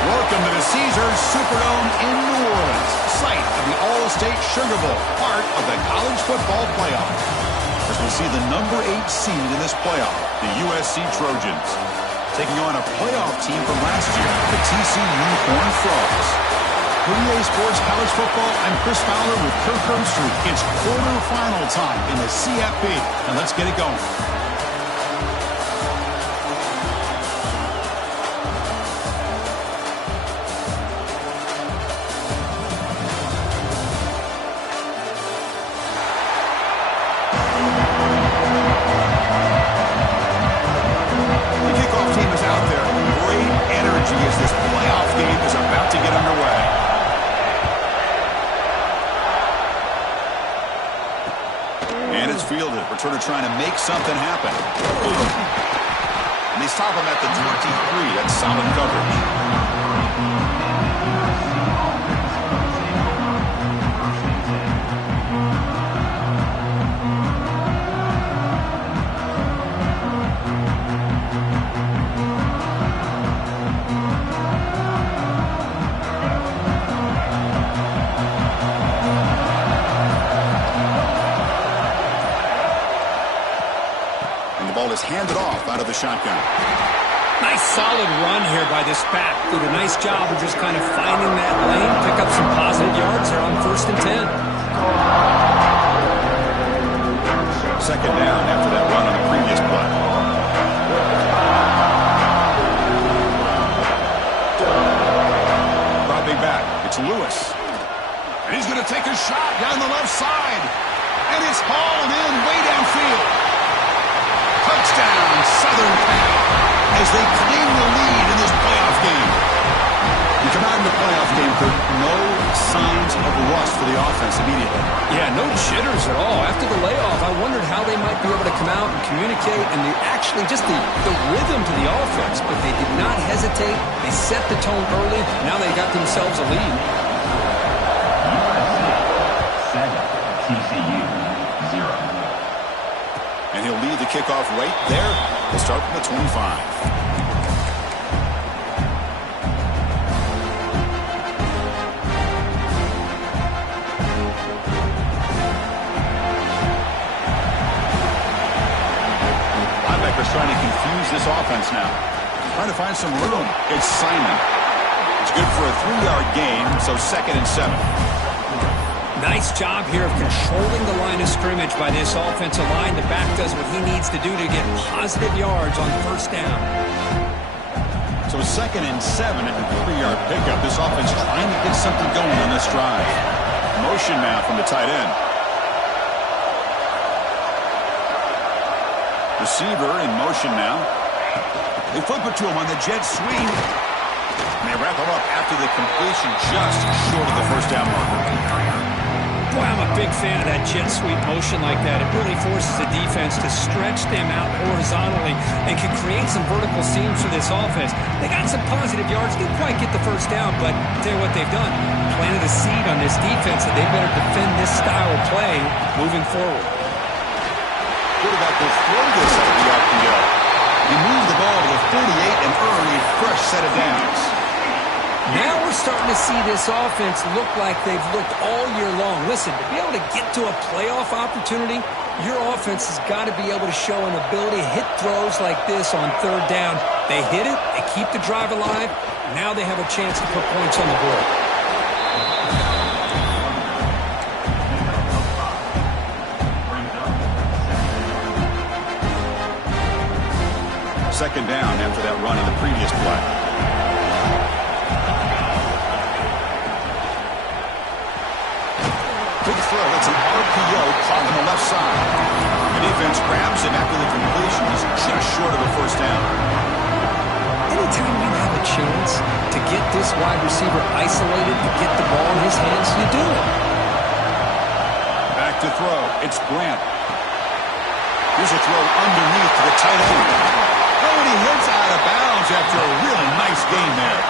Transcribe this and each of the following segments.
Welcome to the Caesars Superdome in New Orleans, site of the All-State Sugar Bowl, part of the college football playoff. As we'll see the number 8 seed in this playoff, the USC Trojans, taking on a playoff team from last year, the TCU Horned Frogs. For EA Sports College Football, I'm Chris Fowler with Kirk Herbstreit. It's quarterfinal time in the CFP, and let's get it going. As this playoff game is about to get underway. And it's fielded. Returner trying to make something happen. And they stop him at the 23. That's solid coverage. Is handed off out of the shotgun. Nice solid run here by this back. Did a nice job of just kind of finding that lane, pick up some positive yards there on 1st and 10. Second down after that run on the previous play. Dropping back. It's Lewis. And he's going to take a shot down the left side. And it's hauled in way downfield. Touchdown, Southern Cal, as they claim the lead in this playoff game. You come out in the playoff game, Kurt, no signs of rust for the offense immediately. Yeah, no jitters at all. After the layoff, I wondered how they might be able to come out and communicate and actually just the rhythm to the offense, but they did not hesitate. They set the tone early. Now they got themselves a lead. USC 7, TCU 0. And he'll lead the kickoff right there. He'll start from the 25. Linebacker's trying to confuse this offense now. Trying to find some room. It's Simon. It's good for a 3-yard gain, so 2nd and 7. Nice job here of controlling the line of scrimmage by this offensive line. The back does what he needs to do to get positive yards on 1st down. So 2nd and 7 at the 3-yard pickup. This offense trying to get something going on this drive. Motion now from the tight end. Receiver in motion now. They flip it to him on the jet sweep. And they wrap him up after the completion just short of the 1st down marker. Boy, I'm a big fan of that jet sweep motion like that. It really forces the defense to stretch them out horizontally and can create some vertical seams for this offense. They got some positive yards. Didn't quite get the 1st down, but I'll tell you what they've done. Planted a seed on this defense that they better defend this style of play moving forward. Quarterback will throw this up the up and go. He moved the ball to the 48 and earned a fresh set of downs. Now we're starting to see this offense look like they've looked all year long. Listen, to be able to get to a playoff opportunity, your offense has got to be able to show an ability to hit throws like this on 3rd down. They hit it, they keep the drive alive. Now they have a chance to put points on the board. 2nd down after that run in the previous play. Big throw. It's an RPO caught on the left side. The defense grabs him after the completion. He's just short of a 1st down. Anytime you have a chance to get this wide receiver isolated, to get the ball in his hands, you do it. Back to throw. It's Grant. Here's a throw underneath to the tight end. Oh, and he hits out of bounds after a really nice game there.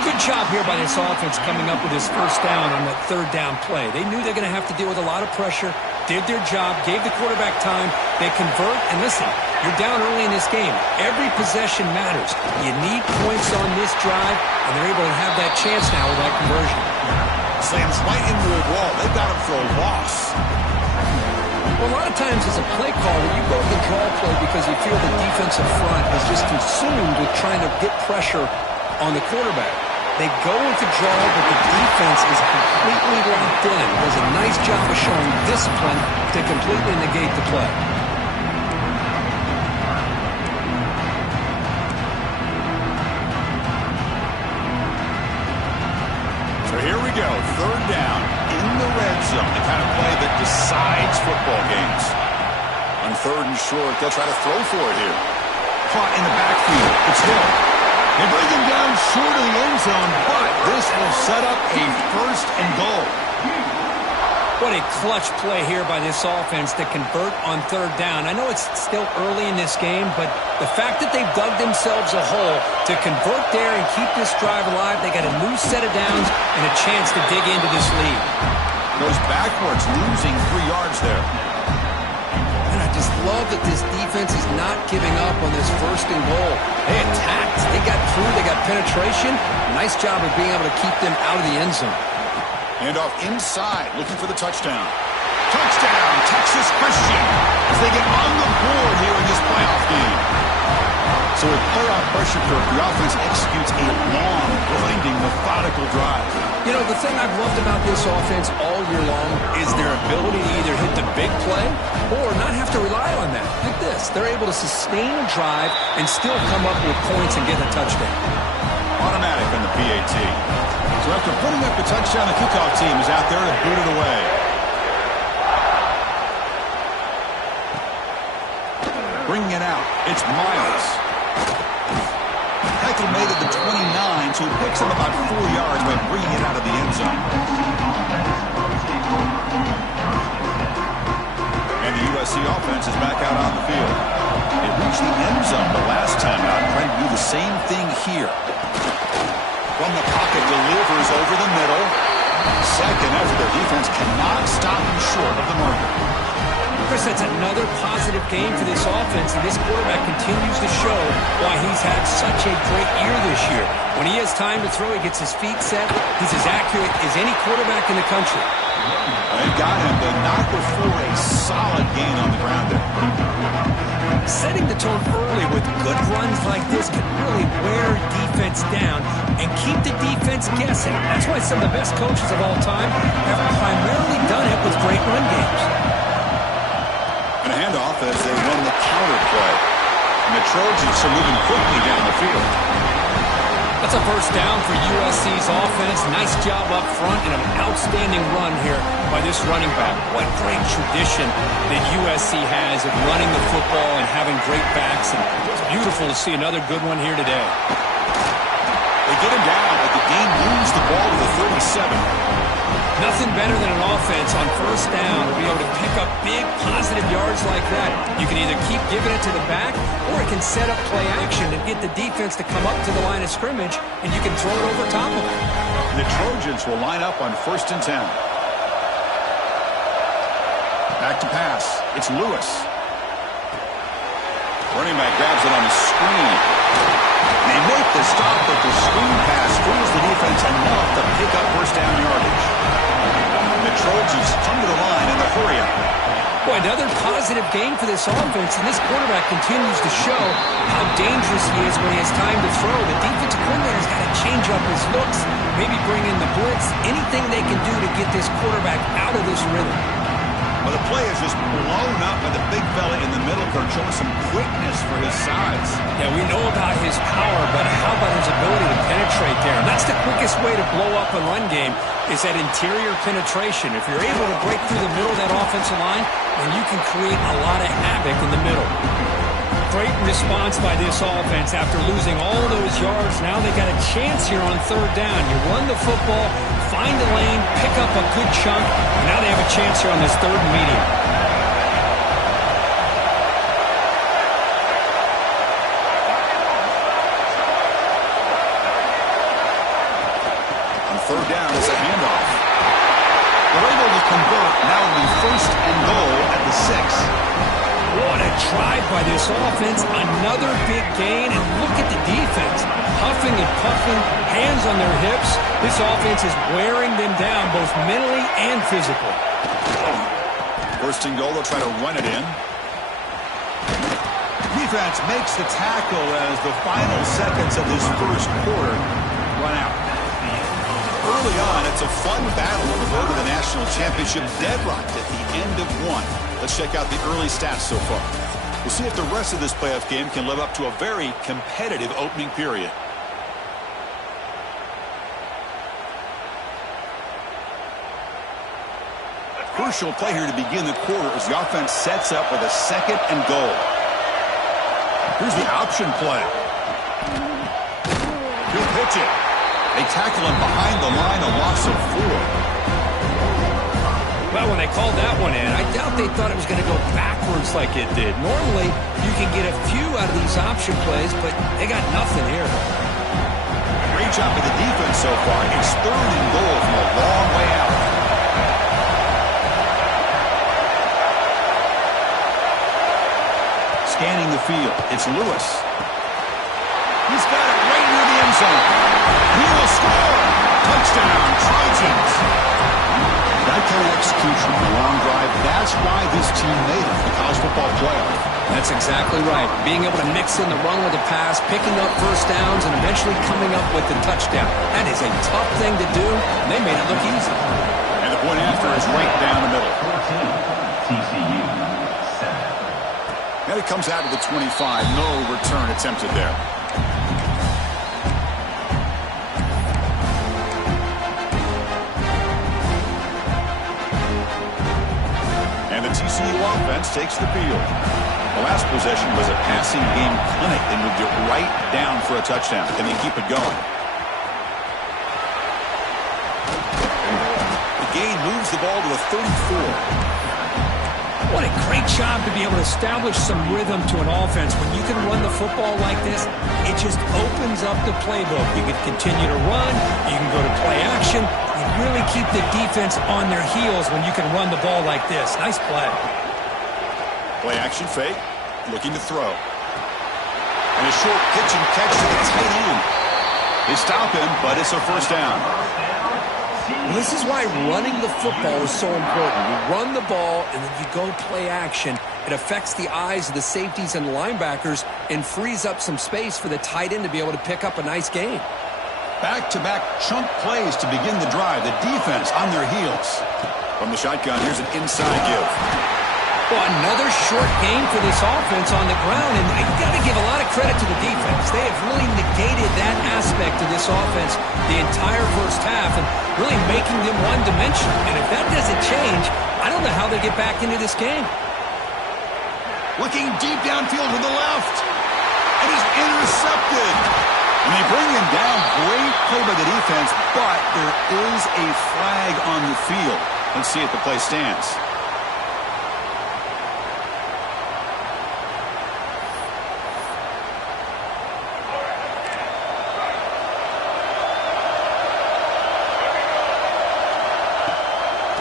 Good job here by this offense coming up with this first down on that third down play. They knew they're going to have to deal with a lot of pressure, did their job, gave the quarterback time. They convert, and listen, you're down early in this game. Every possession matters. You need points on this drive, and they're able to have that chance now with that conversion. Slams right into a wall. They've got him for a loss. Well, a lot of times as a play caller, you go to the draw play because you feel the defensive front is just consumed with trying to get pressure on the quarterback. They go into draw, but the defense is completely locked in. Does a nice job of showing discipline to completely negate the play. So here we go, third down in the red zone, the kind of play that decides football games. On third and short, they'll try to throw for it here. Caught in the backfield, it's Hill. They bring him down short of the end zone, but this will set up a first and goal. What a clutch play here by this offense to convert on third down. I know it's still early in this game, but the fact that they've dug themselves a hole to convert there and keep this drive alive, they got a new set of downs and a chance to dig into this lead. Goes backwards, losing 3 yards there. And I just love that this defense is not giving up on this first and goal. They attacked, they got through, they got penetration. Nice job of being able to keep them out of the end zone. And off inside, looking for the touchdown. Touchdown, Texas Christian, as they get on the board here in this playoff game. So with playoff pressure curve, the offense executes a long, grinding, methodical drive. You know, the thing I've loved about this offense all year long is their ability to either hit the big play or not have to rely on that. Like this, they're able to sustain a drive and still come up with points and get a touchdown. Automatic on the PAT. So after putting up the touchdown, the kickoff team is out there to boot it away. Bringing it out, it's Miles. Heckel made it to 29, so he picks up about 4 yards by bringing it out of the end zone. And the USC offense is back out on the field. They reached the end zone the last time out, trying to do the same thing here. From the pocket, delivers over the middle. Second effort, their defense cannot stop him short of the marker. Chris, that's another positive game for this offense, and this quarterback continues to show why he's had such a great year this year. When he has time to throw, he gets his feet set. He's as accurate as any quarterback in the country. They've got him, but not before a solid gain on the ground there. Setting the tone early with good runs like this can really wear defense down and keep the defense guessing. That's why some of the best coaches of all time have primarily done it with great run games. And a handoff as they run the counter play. And the Trojans are moving quickly down the field. That's a first down for USC's offense. Nice job up front and an outstanding run here by this running back. What great tradition that USC has of running the football and having great backs. And it's beautiful to see another good one here today. They get him down, but the game moves the ball to the 37. Nothing better than an offense on first down to be able to pick up big positive yards like that. You can either keep giving it to the back, or it can set up play action and get the defense to come up to the line of scrimmage, and you can throw it over top of it. The Trojans will line up on 1st and 10. Back to pass. It's Lewis. Running back grabs it on the screen. They make the stop, but the screen pass fools the defense enough to pick up first down yardage. The Trojans come to the line in the hurry-up. Boy, another positive game for this offense, and this quarterback continues to show how dangerous he is when he has time to throw. The defensive coordinator's got to change up his looks, maybe bring in the blitz, anything they can do to get this quarterback out of this rhythm. Well, the play is just blown up by the big fella in the middle, Kurt, showing some quickness for his size. Yeah, we know about his power, but how about his ability to penetrate there? And that's the quickest way to blow up a run game, is that interior penetration. If you're able to break through the middle of that offensive line, then you can create a lot of havoc in the middle. Great response by this offense after losing all those yards. Now they got a chance here on third down. You run the football, find a lane, pick up a good chunk, and now they have a chance here on this third and medium. third down as a handoff. They're able to convert. Now it'll be first and goal at the 6. What a drive by this offense. Another big gain, and look at the defense. Huffing and puffing, hands on their hips. This offense is wearing them down both mentally and physically. First and goal, they'll try to run it in. Defense makes the tackle as the final seconds of this first quarter run out. Early on, it's a fun battle on the road to the national championship, deadlocked at the end of one. Let's check out the early stats so far. We'll see if the rest of this playoff game can live up to a very competitive opening period. Crucial play here to begin the quarter as the offense sets up with a second and goal. Here's the option play. He'll pitch it. They tackle him behind the line, a loss of 4. Well, when they called that one in, I doubt they thought it was going to go backwards like it did. Normally, you can get a few out of these option plays, but they got nothing here. Great job of the defense so far. It's third and goal from a long way out. Scanning the field, it's Lewis. He's got it right near the end zone. He will score. Touchdown, Trojans. That kind of execution on a long drive, that's why this team made it for the college football playoff. That's exactly right. Being able to mix in the run with the pass, picking up first downs, and eventually coming up with the touchdown. That is a tough thing to do, and they made it look easy. And the point after is right down the middle. 14, TCU 7. And it comes out to the 25. No return attempted there. TCU offense takes the field. The last possession was a passing game clinic. They moved it right down for a touchdown. Can they keep it going? The gain moves the ball to the 34. What a great job to be able to establish some rhythm to an offense. When you can run the football like this, it just opens up the playbook. You can continue to run. You can go to play action. You really keep the defense on their heels when you can run the ball like this. Nice play. Play action fake. Looking to throw. And a short pitch and catch to the tight end. They stop him, but it's a first down. Well, this is why running the football is so important. You run the ball, and then you go play action. It affects the eyes of the safeties and linebackers and frees up some space for the tight end to be able to pick up a nice gain. Back-to-back chunk plays to begin the drive. The defense on their heels. From the shotgun, here's an inside give. Well, another short game for this offense on the ground, and you've got to give a lot of credit to the defense. They have really negated that aspect of this offense the entire first half and really making them one-dimensional. And if that doesn't change, I don't know how they get back into this game. Looking deep downfield to the left. It is intercepted. And they bring him down. Great play by the defense, but there is a flag on the field. Let's see if the play stands.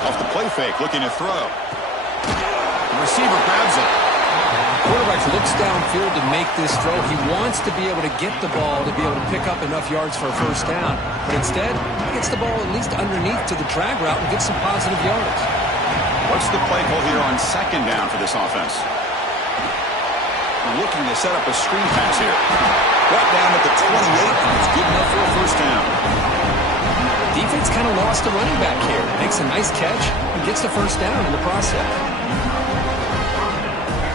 Off the play fake, looking to throw. The receiver grabs it. The quarterback looks downfield to make this throw. He wants to be able to get the ball to be able to pick up enough yards for a first down. But instead, he gets the ball at least underneath to the drag route and gets some positive yards. What's the play call here on second down for this offense? They're looking to set up a screen pass here. Brought down at the 28, and it's good enough for a first down. Defense kind of lost a running back here. Makes a nice catch and gets the first down in the process.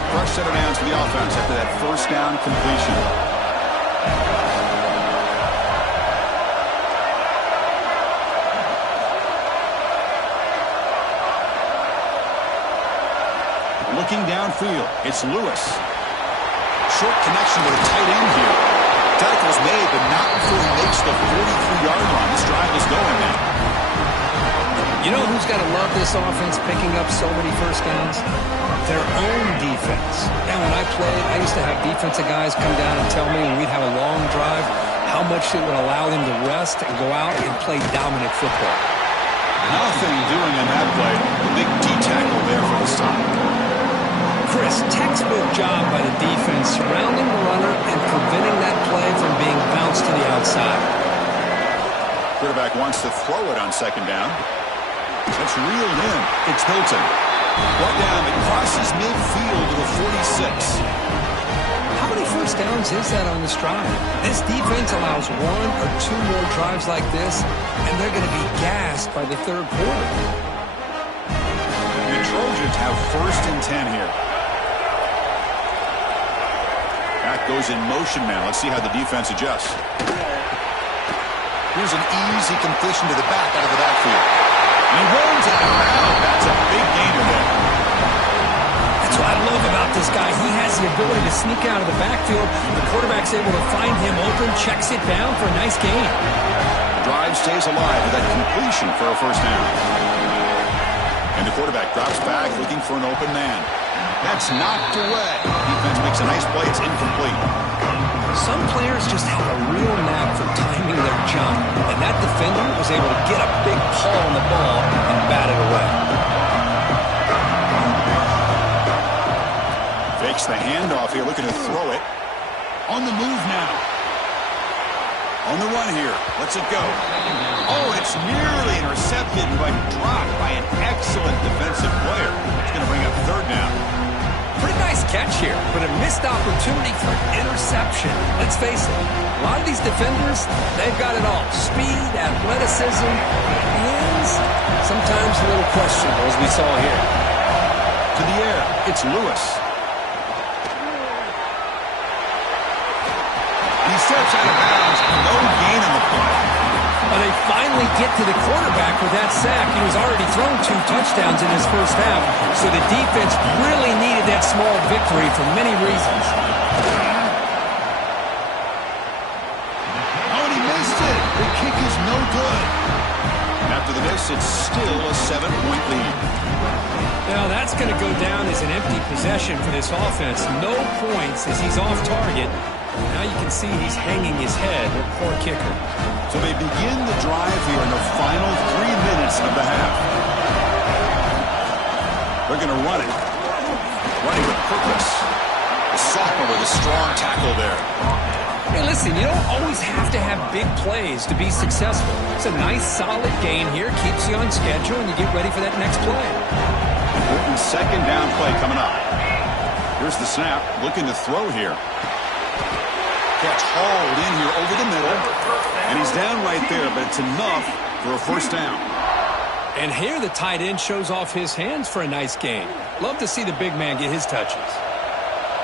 Fresh set of downs for the offense after that first down completion. Looking downfield, it's Lewis. Short connection to the tight end here. Tackle's made, but not before he makes the 43-yard line. This drive is going now. You know who's got to love this offense picking up so many first downs? Their own defense. And when I played, I used to have defensive guys come down and tell me when we'd have a long drive how much it would allow them to rest and go out and play dominant football. Nothing doing in that play. The big D-tackle there for the stop. Chris, textbook job by the defense surrounding the runner and preventing that play from being bounced to the outside. Quarterback wants to throw it on second down. It's reeled in. It's Hilton. Brought down. It crosses midfield to the 46. How many first downs is that on this drive? This defense allows one or two more drives like this, and they're going to be gassed by the third quarter. The Trojans have 1st and 10 here. That goes in motion now. Let's see how the defense adjusts. Here's an easy completion to the back out of the backfield. He runs it around. That's a big gainer there. That's what I love about this guy. He has the ability to sneak out of the backfield. The quarterback's able to find him open, checks it down for a nice gain. The drive stays alive with that completion for a first down. And the quarterback drops back looking for an open man. That's knocked away. Defense makes a nice play. It's incomplete. Some players just have a real knack for timing their jump, and that defender was able to get a big paw on the ball and bat it away. Fakes the handoff here, looking to throw it. On the move now. On the run here. Lets it go. Oh, it's nearly intercepted, but dropped by an excellent defensive player. It's going to bring up third down. Pretty nice catch here, but a missed opportunity for interception. Let's face it, a lot of these defenders, they've got it all. Speed, athleticism, hands, sometimes a little questionable, as we saw here. To the air, it's Lewis. He steps out of bounds. No gain on the play. Well, they finally get to the quarterback with that sack. He was already thrown 2 touchdowns in his first half, so the defense really needed that small victory for many reasons. Oh, and he missed it. The kick is no good. After the miss, it's still a 7-point lead. Now, that's going to go down as an empty possession for this offense. No points as he's off target. Now you can see he's hanging his head. A poor kicker. So they begin the drive here in the final 3 minutes of the half. They're going to run it. Running with purpose. The sophomore with a strong tackle there. Hey, listen, you don't always have to have big plays to be successful. It's a nice, solid gain here. Keeps you on schedule, and you get ready for that next play. Important second down play coming up. Here's the snap. Looking to throw here. Catch hauled in here over the middle. And he's down right there, but it's enough for a first down. And here the tight end shows off his hands for a nice gain. Love to see the big man get his touches.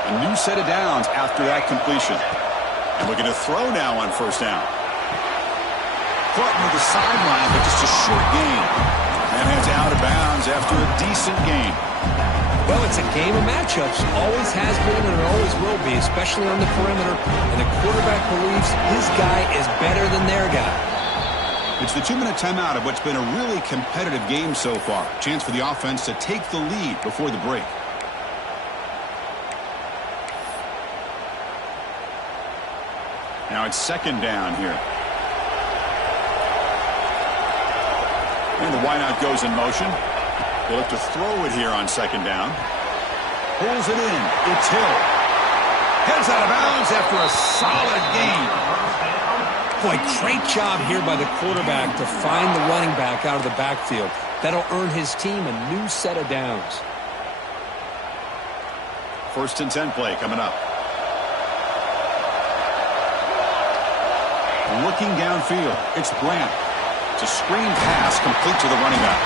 A new set of downs after that completion. And we're going to throw now on first down. Caught near the sideline, but just a short gain. And heads out of bounds after a decent gain. Well, it's a game of matchups. Always has been and it always will be, especially on the perimeter. And the quarterback believes his guy is better than their guy. It's the 2-minute timeout of what's been a really competitive game so far. Chance for the offense to take the lead before the break. Now it's second down here. And the wideout goes in motion. They look to throw it here on second down. Pulls it in. It's Hill. Heads out of bounds after a solid gain. Boy, great job here by the quarterback to find the running back out of the backfield. That'll earn his team a new set of downs. 1st and 10 play coming up. Looking downfield. It's Grant. It's a screen pass complete to the running back.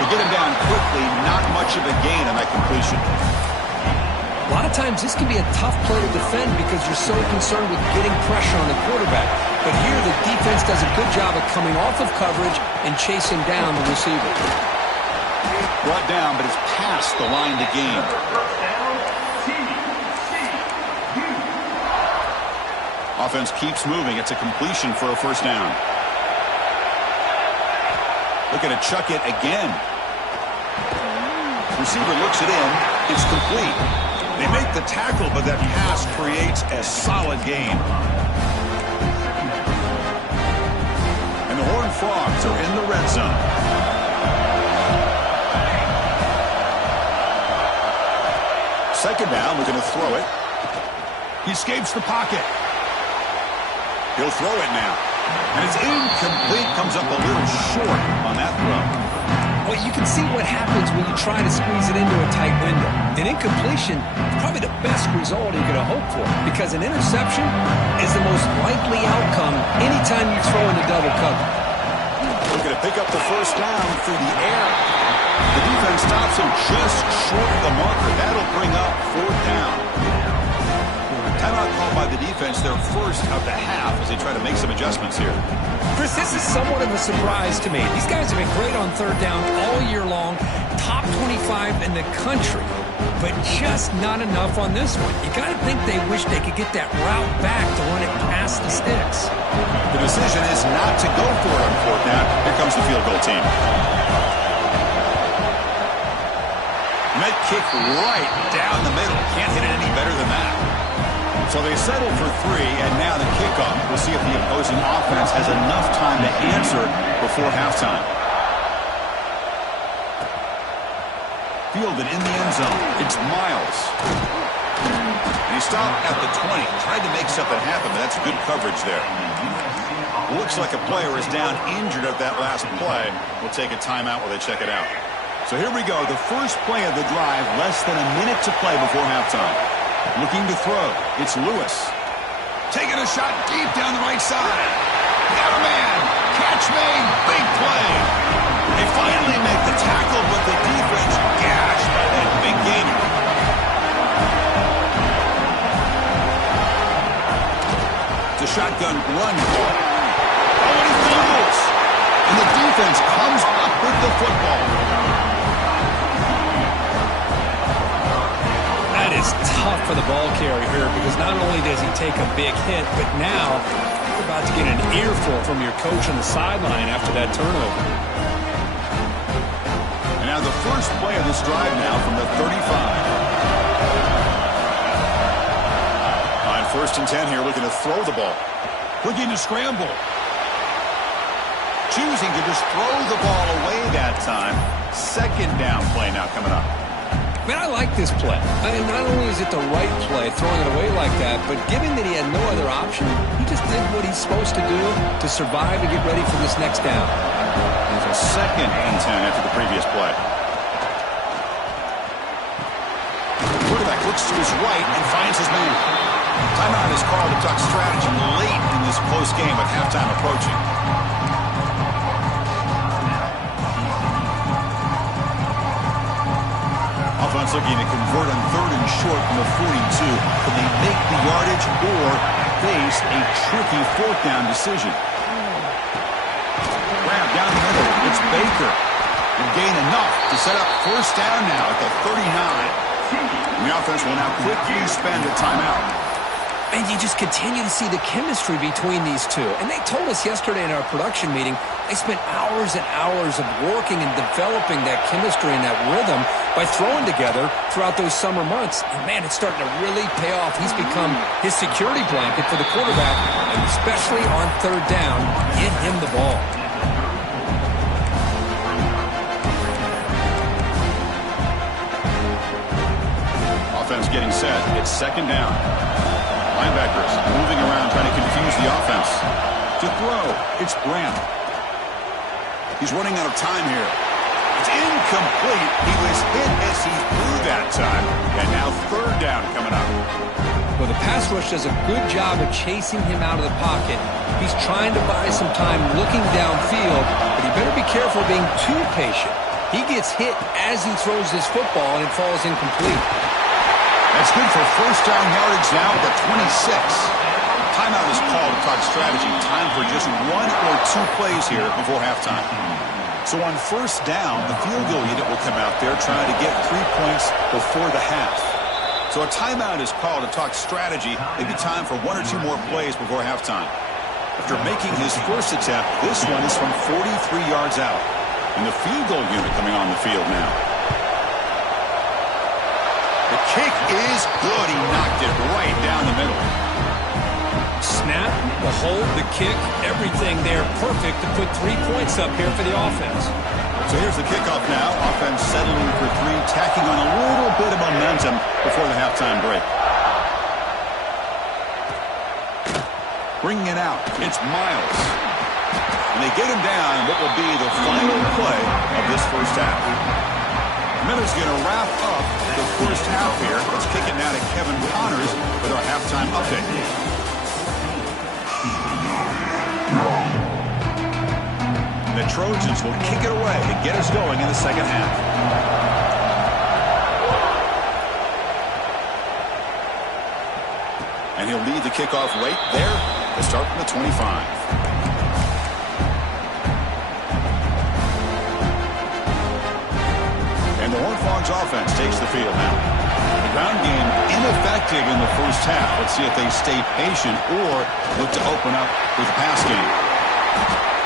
To get him down quickly, not much of a gain on that completion. A lot of times this can be a tough play to defend because you're so concerned with getting pressure on the quarterback. But here the defense does a good job of coming off of coverage and chasing down the receiver. Brought down, but it's past the line to gain. Offense keeps moving. It's a completion for a first down. Looking to chuck it again. Receiver looks it in. It's complete. They make the tackle, but that pass creates a solid gain. Dolphins are in the red zone. Second down, we're going to throw it. He escapes the pocket. He'll throw it now. And it's incomplete. Comes up a little short on that throw. Well, you can see what happens when you try to squeeze it into a tight window. An incompletion is probably the best result you could have hoped for, because an interception is the most likely outcome anytime you throw into double cover. We're going to pick up the first down through the air. The defense stops him just short of the marker. That'll bring up fourth down. Timeout called by the defense, their first of the half, as they try to make some adjustments here. Chris, this is somewhat of a surprise to me. These guys have been great on third down all year long, top 25 in the country, but just not enough on this one. You got to think they wish they could get that route back to run it past the sticks. The decision is not to go for it on fourth down. Here comes the field goal team. Net kick right down the middle. Can't hit it any better than that. So they settle for 3, and now the kickoff. We'll see if the opposing offense has enough time to answer before halftime. Fielded in the end zone. It's Miles. And he stopped at the 20. Tried to make something happen, but that's good coverage there. Looks like a player is down injured at that last play. We'll take a timeout while they check it out. So here we go. The first play of the drive. Less than a minute to play before halftime. Looking to throw. It's Lewis. Taking a shot deep down the right side. Got a man. Catch made. Big play. They finally make the tackle, but the defense gashed by that big gainer. It's a shotgun run. Oh, and he fumbles. And the defense comes up with the football. It's tough for the ball carrier here, because not only does he take a big hit, but now you're about to get an earful from your coach on the sideline after that turnover. And now the first play of this drive now from the 35. On 1st and 10 here, looking to throw the ball. Looking to scramble. Choosing to just throw the ball away that time. Second down play now coming up. Man, I like this play. I mean, not only is it the right play, throwing it away like that, but given that he had no other option, he just did what he's supposed to do to survive and get ready for this next down. There's a 2nd and 10 after the previous play. The quarterback looks to his right and finds his man. Timeout is called to talk strategy late in this close game with halftime approaching. Offense looking to convert on 3rd and short from the 42. Can they make the yardage or face a tricky 4th down decision? Grab down the middle. It's Baker. And gain enough to set up 1st down now at the 39. And the offense will now quickly spend a timeout. And you just continue to see the chemistry between these two. And they told us yesterday in our production meeting, they spent hours and hours of working and developing that chemistry and that rhythm by throwing together throughout those summer months. And, man, it's starting to really pay off. He's become his security blanket for the quarterback, and especially on 3rd down, give him the ball. Offense getting set. It's 2nd down. Linebackers moving around, trying to confuse the offense. To throw, it's Grant. He's running out of time here. It's incomplete. He was hit as he threw that time. And now 3rd down coming up. Well, the pass rush does a good job of chasing him out of the pocket. He's trying to buy some time looking downfield, but he better be careful being too patient. He gets hit as he throws his football, and it falls incomplete. That's good for 1st down yardage now at the 26. Timeout is called to talk strategy. Time for just 1 or 2 plays here before halftime. So on 1st down, the field goal unit will come out there trying to get 3 points before the half. So a timeout is called to talk strategy. Maybe time for 1 or 2 more plays before halftime. After making his first attempt, this one is from 43 yards out. And the field goal unit coming on the field now. The kick is good. He knocked it right down the middle. snap, the hold, the kick, everything there perfect to put 3 points up here for the offense. So here's the kickoff now. Offense settling for 3, tacking on a little bit of momentum before the halftime break. Bringing it out, it's Miles. And they get him down what will be the final play of this first half. Miller's going to wrap up the first half here. Let's kick it now to Kevin Connors with our halftime update. The Trojans will kick it away to get us going in the second half. And he'll lead the kickoff right there to start from the 25. And the Horned Frogs offense takes the field now. The ground game ineffective in the first half. Let's see if they stay patient or look to open up with the pass game.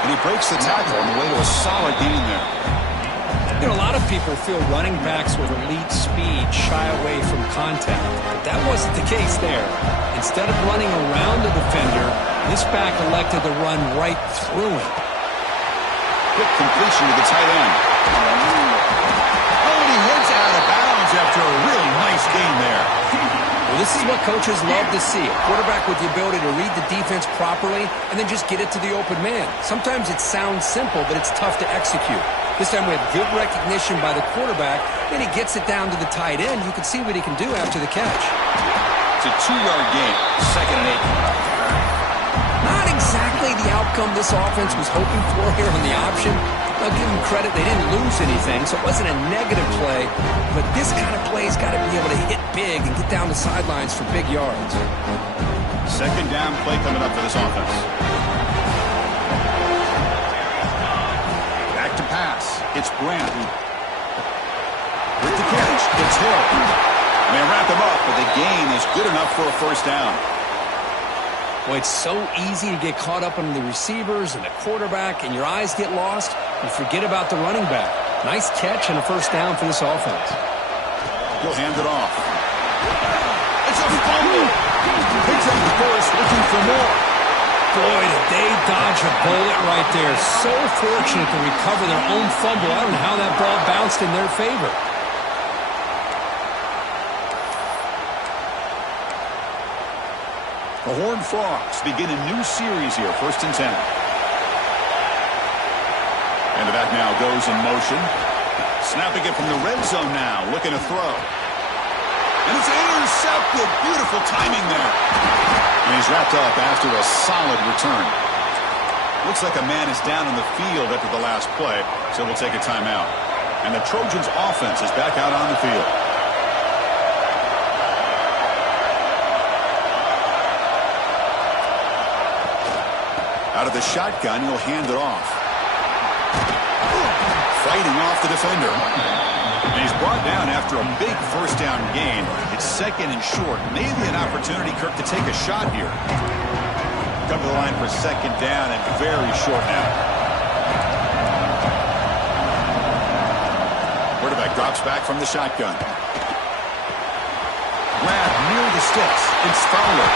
And he breaks the tackle on the way to a solid gain there. You know, a lot of people feel running backs with elite speed shy away from contact. But that wasn't the case there. Instead of running around the defender, this back elected to run right through him. Quick completion to the tight end. Oh, and he heads out of bounds after a really nice gain there. Well, this is what coaches love to see. A quarterback with the ability to read the defense properly and then just get it to the open man. Sometimes it sounds simple, but it's tough to execute. This time we have good recognition by the quarterback. Then he gets it down to the tight end. You can see what he can do after the catch. It's a 2-yard gain, 2nd and 8. Not exactly the outcome this offense was hoping for here on the option. I'll give them credit. They didn't lose anything, so it wasn't a negative play. But this kind of play's got to be able to hit big and get down the sidelines for big yards. Second down play coming up for this offense. Back to pass. It's Grant. With the catch, it's Hill. And they wrap him up, but the gain is good enough for a first down. Boy, it's so easy to get caught up on the receivers and the quarterback, and your eyes get lost. You forget about the running back. Nice catch and a first down for this offense. He'll hand it off. It's a fumble. Picks up the first, looking for more. Boy, did they dodge a bullet right there. So fortunate to recover their own fumble. I don't know how that ball bounced in their favor. The Horned Frogs begin a new series here, 1st and 10. And the back now goes in motion. Snapping it from the red zone now, looking to throw. And it's intercepted. Beautiful timing there. And he's wrapped up after a solid return. Looks like a man is down in the field after the last play, so we'll take a timeout. And the Trojans' offense is back out on the field. Out of the shotgun, he'll hand it off. Fighting off the defender. And he's brought down after a big first down gain. It's 2nd and short. Maybe an opportunity, Kirk, to take a shot here. Come to the line for 2nd down and very short now. Quarterback drops back from the shotgun. Grab near the sticks. It's Fowler.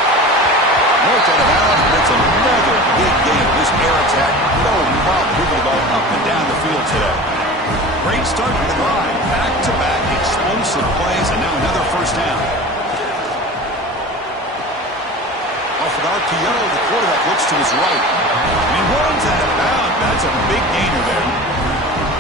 Marked out of bounds, but it's another big game. This air attack, no problem moving the ball up and down the field today. Great start for the drive. Back-to-back explosive plays, and now another first down. Off an RPO, the quarterback looks to his right. And he runs out of bounds. That's a big gainer there.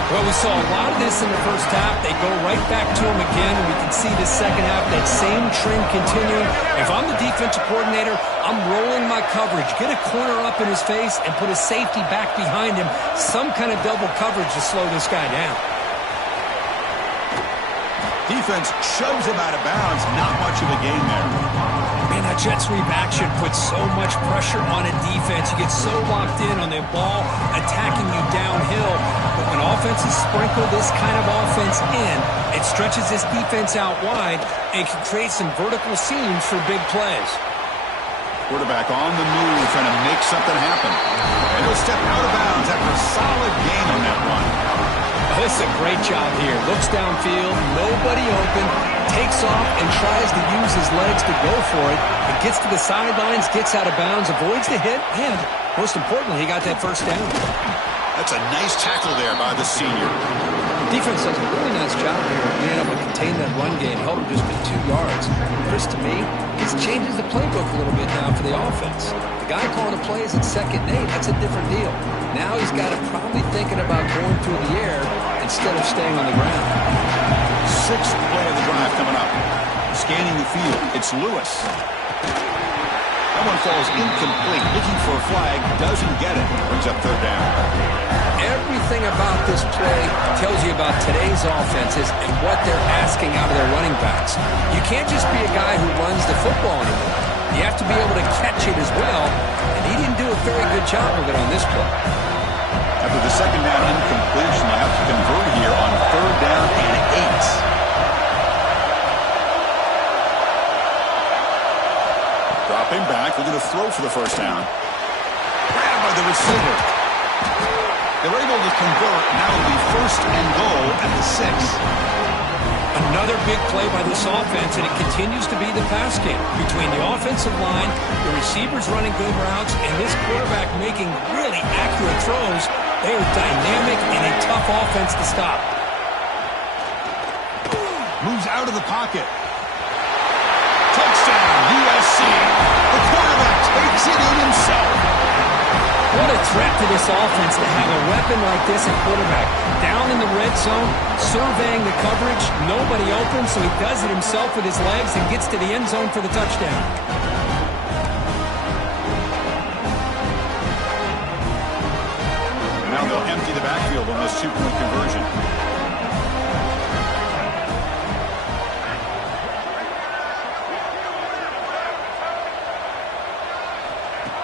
Well, we saw a lot of this in the first half. They go right back to him again, and we can see the second half, that same trend continuing. If I'm the defensive coordinator, I'm rolling my coverage. Get a corner up in his face and put a safety back behind him. Some kind of double coverage to slow this guy down. Defense shoves him out of bounds. Not much of a gain there. Man, that jet sweep action puts so much pressure on a defense. You get so locked in on the ball attacking you downhill. But when offenses sprinkle this kind of offense in, it stretches this defense out wide and can create some vertical seams for big plays. Quarterback on the move, trying to make something happen. And he'll step out of bounds after a solid gain on that run. This is a great job here. Looks downfield, nobody open, takes off and tries to use his legs to go for it. It gets to the sidelines, gets out of bounds, avoids the hit, and most importantly, he got that first down. That's a nice tackle there by the senior. Defense does a really nice job here of being able to contain that run game, held him just with 2 yards. Chris, to me, this changes the playbook a little bit now for the offense. The guy calling the plays at 2nd and 8, that's a different deal. Now he's got it probably thinking about going through the air instead of staying on the ground. 6th play of the drive coming up. Scanning the field, it's Lewis. That one falls incomplete. Looking for a flag, doesn't get it. Brings up 3rd down. Everything about this play tells you about today's offenses and what they're asking out of their running backs. You can't just be a guy who runs the football anymore. You have to be able to catch it as well, and he didn't do a very good job of it on this play. After the 2nd down incompletion, they'll have to convert here on 3rd down and 8. Dropping back, looking to throw for the 1st down. Grabbed by the receiver. They were able to convert, and that will be 1st and goal at the 6. Another big play by this offense, and it continues to be the pass game. Between the offensive line, the receivers running good routes, and this quarterback making really accurate throws, they are dynamic and a tough offense to stop. Moves out of the pocket. Touchdown, USC. The quarterback takes it in himself. What a threat to this offense to have a weapon like this at quarterback. Down in the red zone, surveying the coverage, nobody open, so he does it himself with his legs and gets to the end zone for the touchdown. Now they'll empty the backfield on this 2-point conversion.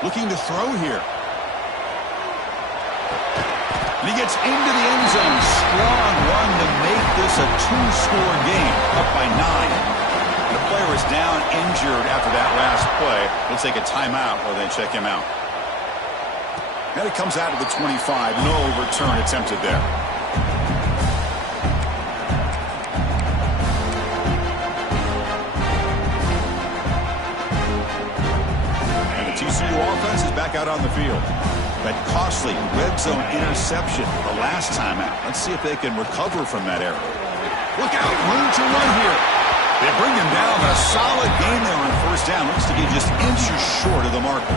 Looking to throw here. And he gets into the end zone. Strong run to make this a 2-score game, up by 9. The player is down injured after that last play. They'll take a timeout while they check him out. And it comes out of the 25. No return attempted there. And the TCU offense is back out on the field. That costly red zone interception the last time out. Let's see if they can recover from that error. Look out, room to run here. They bring him down. A solid game there on 1st down. Looks to be just inches short of the marker.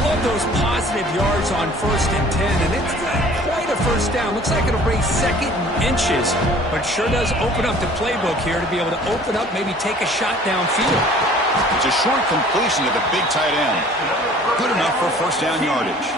Love those positive yards on 1st and 10, and it's quite a 1st down. Looks like it'll bring 2nd and inches, but sure does open up the playbook here to be able to open up, maybe take a shot downfield. It's a short completion to the big tight end. Good enough for 1st down yardage.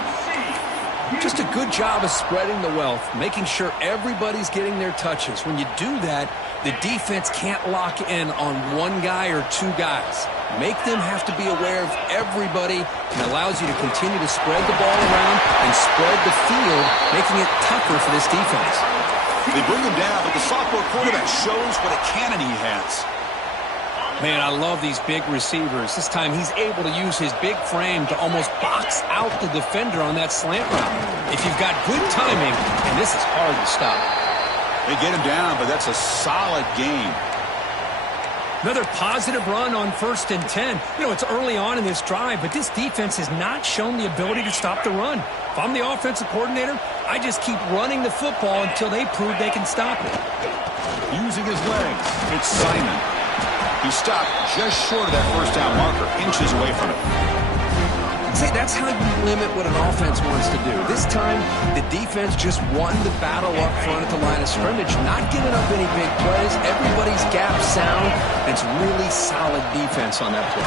Just a good job of spreading the wealth, making sure everybody's getting their touches. When you do that, the defense can't lock in on one guy or 2 guys. Make them have to be aware of everybody, and allows you to continue to spread the ball around and spread the field, making it tougher for this defense. They bring him down, but the sophomore quarterback shows what a cannon he has. Man, I love these big receivers. This time he's able to use his big frame to almost box out the defender on that slant route. If you've got good timing, and this is hard to stop. They get him down, but that's a solid game. Another positive run on 1st and 10. You know, it's early on in this drive, but this defense has not shown the ability to stop the run. If I'm the offensive coordinator, I just keep running the football until they prove they can stop it. Using his legs, it's Simon. He stopped just short of that 1st down marker, inches away from it. See, that's how you limit what an offense wants to do. This time, the defense just won the battle up front at the line of scrimmage, not giving up any big plays. Everybody's gap sound. It's really solid defense on that play.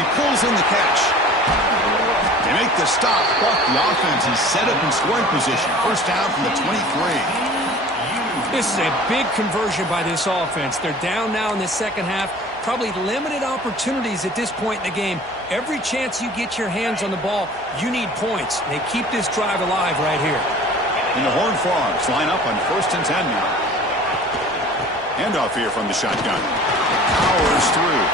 He pulls in the catch. They make the stop, but the offense is set up in scoring position. 1st down from the 23. This is a big conversion by this offense. They're down now in the 2nd half. Probably limited opportunities at this point in the game. Every chance you get your hands on the ball, you need points. They keep this drive alive right here. And the Horned Frogs line up on 1st and 10 now. Handoff here from the shotgun. Powers through.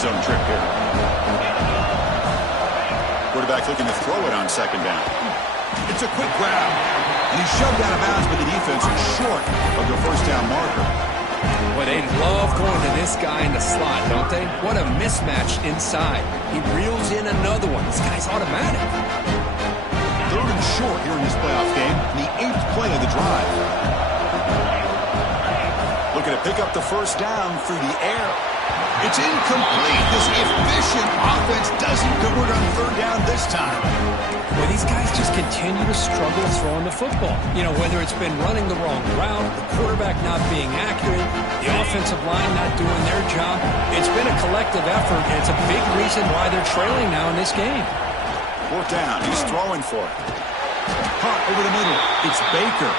zone trip here. Quarterback looking to throw it on second down. It's a quick grab. And he's shoved out of bounds, but the defense is short of the first down marker. Well, they love going to this guy in the slot, don't they? What a mismatch inside. He reels in another one. This guy's automatic. Third and short here in this playoff game. The 8th play of the drive. Looking to pick up the first down through the air. It's incomplete. This efficient offense doesn't convert on third down this time. Well, these guys just continue to struggle throwing the football. You know, whether it's been running the wrong route, the quarterback not being accurate, the offensive line not doing their job. It's been a collective effort, and it's a big reason why they're trailing now in this game. Fourth down. He's throwing for it. Caught over the middle. It's Baker.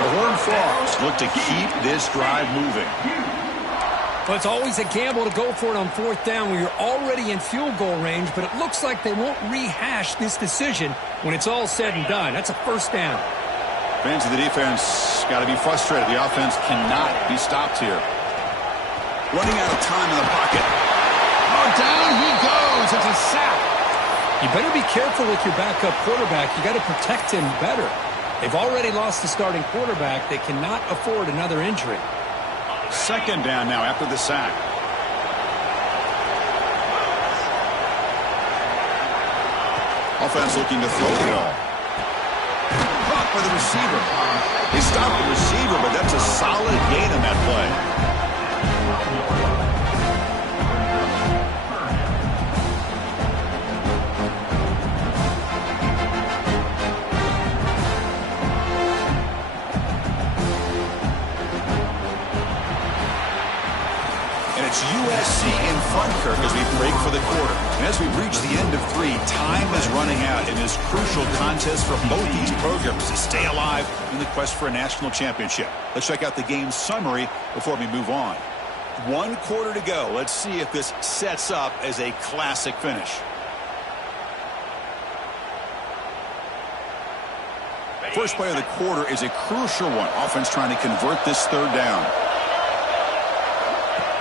The Horned Frogs look to keep this drive moving. Well, it's always a gamble to go for it on fourth down when you're already in field goal range, but it looks like they won't rehash this decision when it's all said and done. That's a first down. Fans of the defense got to be frustrated. The offense cannot be stopped here. Running out of time in the pocket. Oh, down he goes. It's a sack. You better be careful with your backup quarterback. You got to protect him better. They've already lost the starting quarterback. They cannot afford another injury. Second down now after the sack. Offense looking to throw the ball. Caught by the receiver. He stopped the receiver, but that's a solid gain on that play. USC in front, Kirk, as we break for the quarter. And as we reach the end of 3, time is running out in this crucial contest for both these programs to stay alive in the quest for a national championship. Let's check out the game summary before we move on. 1 quarter to go. Let's see if this sets up as a classic finish. First play of the quarter is a crucial one. Offense trying to convert this third down.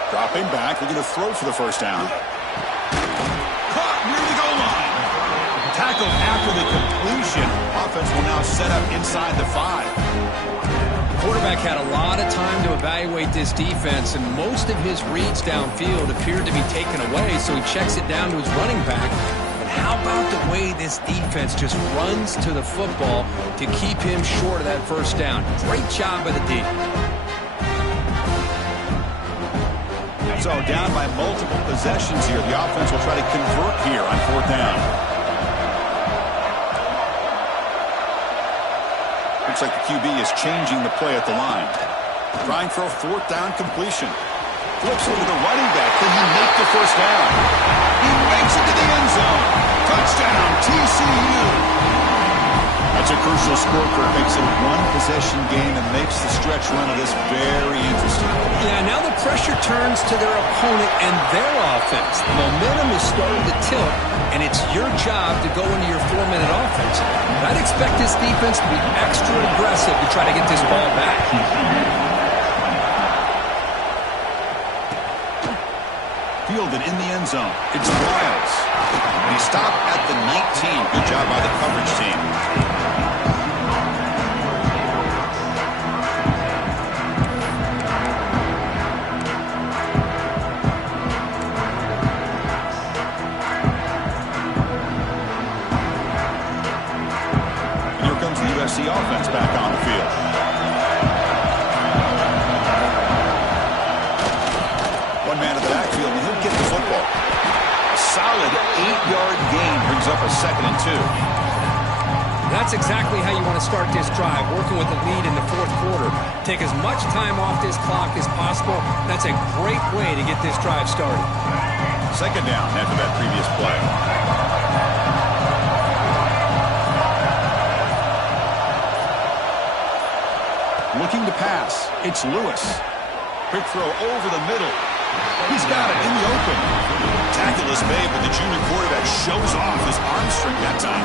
Dropping back, looking to throw for the first down. Caught near the goal line. Tackled after the completion. Offense will now set up inside the 5. Quarterback had a lot of time to evaluate this defense, and most of his reads downfield appeared to be taken away, so he checks it down to his running back. But how about the way this defense just runs to the football to keep him short of that first down? Great job by the D. So down by multiple possessions here. The offense will try to convert here on fourth down. Looks like the QB is changing the play at the line. Trying for a fourth down completion. Flips over the running back. Can he make the first down? He makes it to the end zone. Touchdown, TCU. That's a crucial score, Kirk. Makes it a one-possession game and makes the stretch run of this very interesting. Yeah, now the pressure turns to their opponent and their offense. The momentum is starting to tilt, and it's your job to go into your 4-minute offense. And I'd expect this defense to be extra aggressive to try to get this ball back. Fielded in the end zone. It's Miles. And he stopped at the 19. Good job by the coverage team. USC offense back on the field. One man in the backfield, and he'll get the football. A solid 8-yard gain brings up a 2nd and 2. That's exactly how you want to start this drive, working with the lead in the 4th quarter. Take as much time off this clock as possible. That's a great way to get this drive started. 2nd down after that previous play. Looking to pass. It's Lewis. Quick throw over the middle. He's got it in the open. Tackle is made, but the junior quarterback shows off his arm strength that time.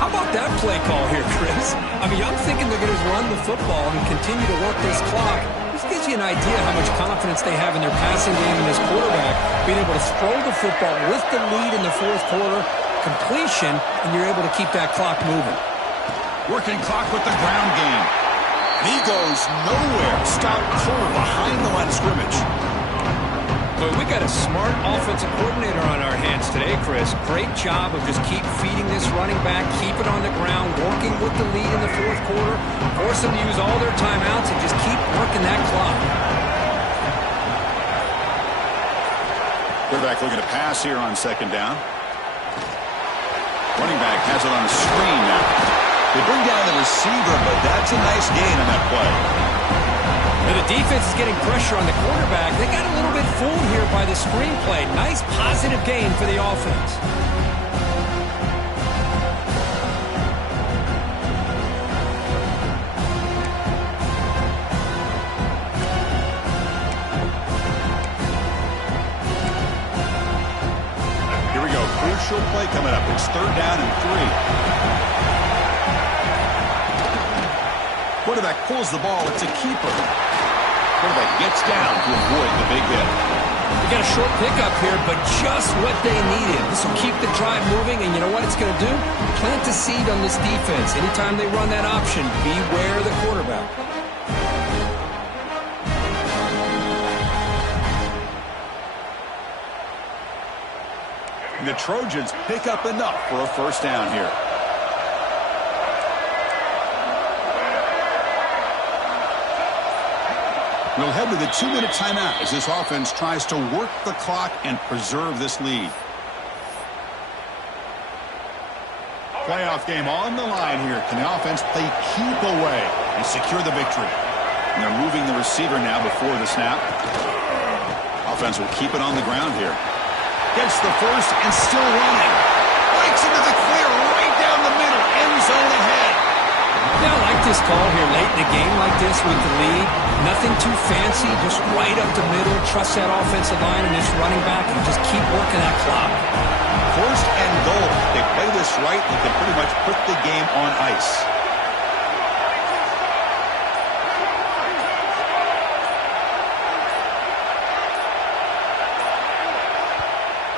How about that play call here, Chris? I mean, I'm thinking they're going to run the football and continue to work this clock. He's gives you an idea how much confidence they have in their passing game and this quarterback, being able to throw the football with the lead in the fourth quarter, completion, and you're able to keep that clock moving. Working clock with the ground game. And he goes nowhere. Stop cold behind the line of scrimmage. But we got a smart offensive coordinator on our hands today, Chris. Great job of just keep feeding this running back, keep it on the ground, working with the lead in the fourth quarter, force them to use all their timeouts, and just keep working that clock. Quarterback looking to pass here on second down. Running back has it on the screen now. They bring down the receiver, but that's a nice gain on that play. The defense is getting pressure on the quarterback. They got a little bit fooled here by the screenplay. Nice positive gain for the offense. Here we go. Crucial play coming up. It's third down and 3. Quarterback pulls the ball. It's a keeper. Quarterback gets down to avoid the big hit. We got a short pickup here, but just what they needed. This will keep the drive moving, and you know what it's going to do? Plant a seed on this defense. Anytime they run that option, beware the quarterback. And the Trojans pick up enough for a first down here. We'll head to the 2-minute timeout as this offense tries to work the clock and preserve this lead. Playoff game on the line here. Can the offense play keep away and secure the victory? And they're moving the receiver now before the snap. Offense will keep it on the ground here. Gets the first and still running. Breaks into the clear right down the middle. End zone ahead. Yeah, I like this call here late in the game like this with the lead. Nothing too fancy, just right up the middle. Trust that offensive line and this running back and just keep working that clock. First and goal. They play this right, they can pretty much put the game on ice.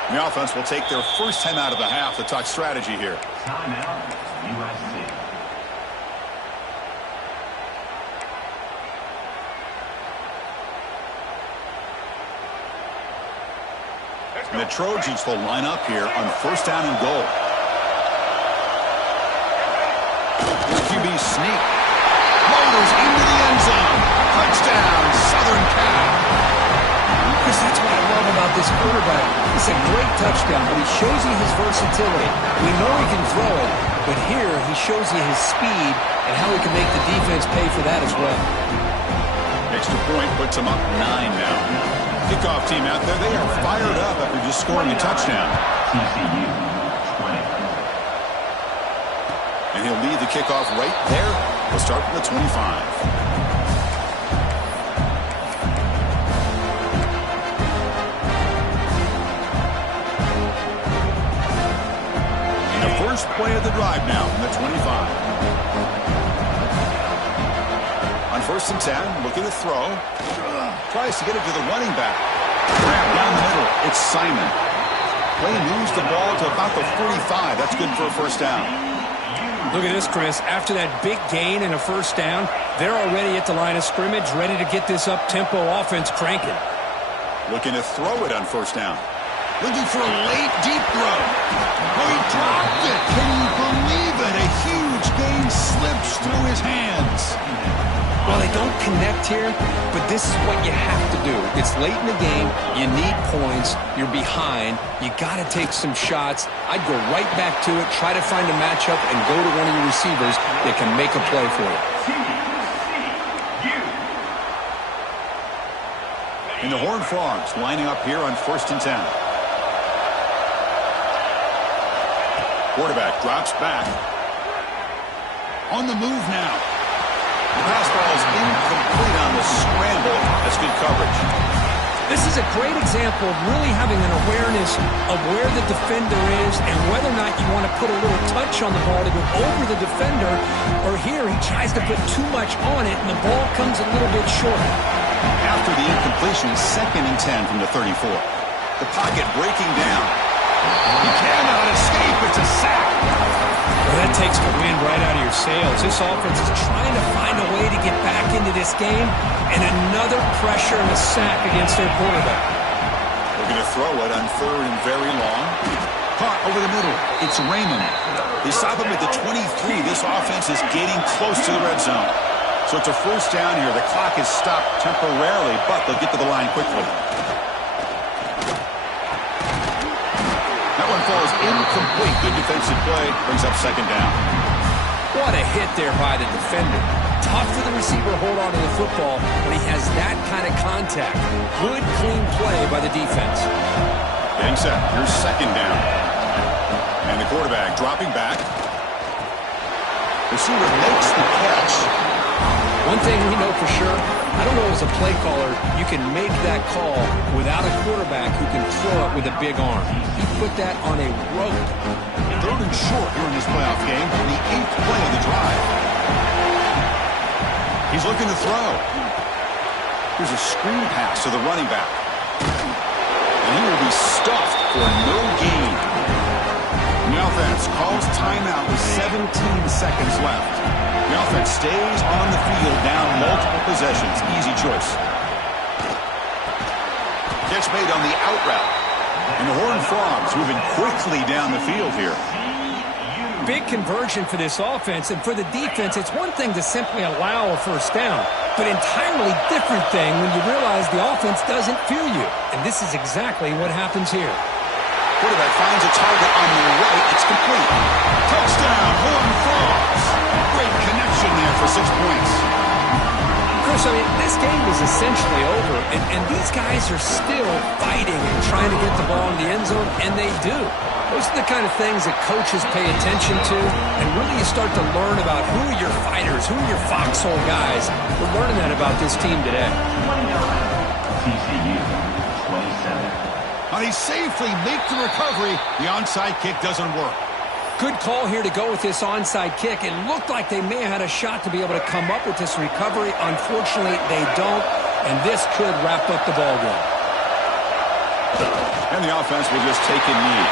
The offense will take their first time out of the half to talk strategy here. Timeout, USC. And the Trojans will line up here on first down and goal. QB sneak. Motors into the end zone. Touchdown, Southern Cal. Because that's what I love about this quarterback. It's a great touchdown, but he shows you his versatility. We know he can throw it, but here he shows you his speed and how he can make the defense pay for that as well. Extra point puts him up 9 now. Kickoff team out there, they are fired up after just scoring a touchdown. TCU 20. And he'll lead the kickoff right there. We'll start from the 25. And the first play of the drive now from the 25. On first and 10, looking to throw. Tries to get it to the running back. Grab down the middle. It's Simon. Play moves the ball to about the 45. That's good for a first down. Look at this, Chris. After that big gain and a first down, they're already at the line of scrimmage, ready to get this up-tempo offense cranking. Looking to throw it on first down. Looking for a late, deep throw. Oh, he dropped it. Can you believe it? A huge gain slips through his hands. Well, they don't connect here, but this is what you have to do. It's late in the game. You need points. You're behind. You got to take some shots. I'd go right back to it, try to find a matchup, and go to one of your receivers that can make a play for you. And the Horned Frogs lining up here on first and 10. Quarterback drops back. On the move now. The pass ball is incomplete on the scramble. That's good coverage. This is a great example of really having an awareness of where the defender is and whether or not you want to put a little touch on the ball to go over the defender, or here he tries to put too much on it and the ball comes a little bit short. After the incompletion, 2nd and 10 from the 34. The pocket breaking down. He cannot escape. It's a sack. Well, that takes the wind right out of your sails. This offense is trying to find a way to get back into this game, and another pressure and a sack against their quarterback. They're going to throw it on 3rd and very long. Caught over the middle. It's Raymond. They stop him at the 23. This offense is getting close to the red zone. So it's a 1st down here. The clock is stopped temporarily, but they'll get to the line quickly. That one falls incomplete. Good defensive play. Brings up 2nd down. What a hit there by the defender. Tough for the receiver to hold on to the football when he has that kind of contact. Good, clean play by the defense. Getting set. Here's 2nd down. And the quarterback dropping back. Receiver makes the catch. One thing we know for sure, I don't know as a play caller, you can make that call without a quarterback who can throw it with a big arm. He put that on a rope. 3rd and short here in this playoff game. The 8th play of the drive. He's looking to throw. Here's a screen pass to the running back. And he will be stuffed for no gain. The offense calls timeout with 17 seconds left. The offense stays on the field, down multiple possessions. Easy choice. Catch made on the out route. And the Horned Frogs moving quickly down the field here. Big conversion for this offense, and for the defense, it's one thing to simply allow a 1st down, but entirely different thing when you realize the offense doesn't fear you. And this is exactly what happens here. Quarterback finds a target on the right. It's complete. Touchdown, Horned Frogs. Great connection there for 6 points. Chris, I mean, this game is essentially over, and these guys are still fighting and trying to get the ball in the end zone, and they do. Those are the kind of things that coaches pay attention to, and really you start to learn about who are your fighters, who are your foxhole guys. We're learning that about this team today. TCU 27. And he safely makes the recovery. The onside kick doesn't work. Good call here to go with this onside kick. It looked like they may have had a shot to be able to come up with this recovery. Unfortunately, they don't, and this could wrap up the ball game. And the offense will just take a knee.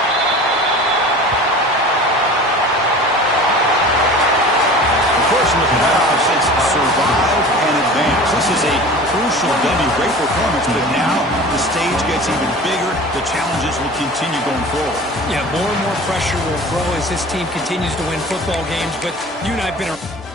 Of course, in the playoffs, it's survive and advance. This is a crucial W. Great performance, but now the stage gets even bigger. The challenges will continue going forward. Yeah, more and more pressure will grow as this team continues to win football games, but you and I have been around.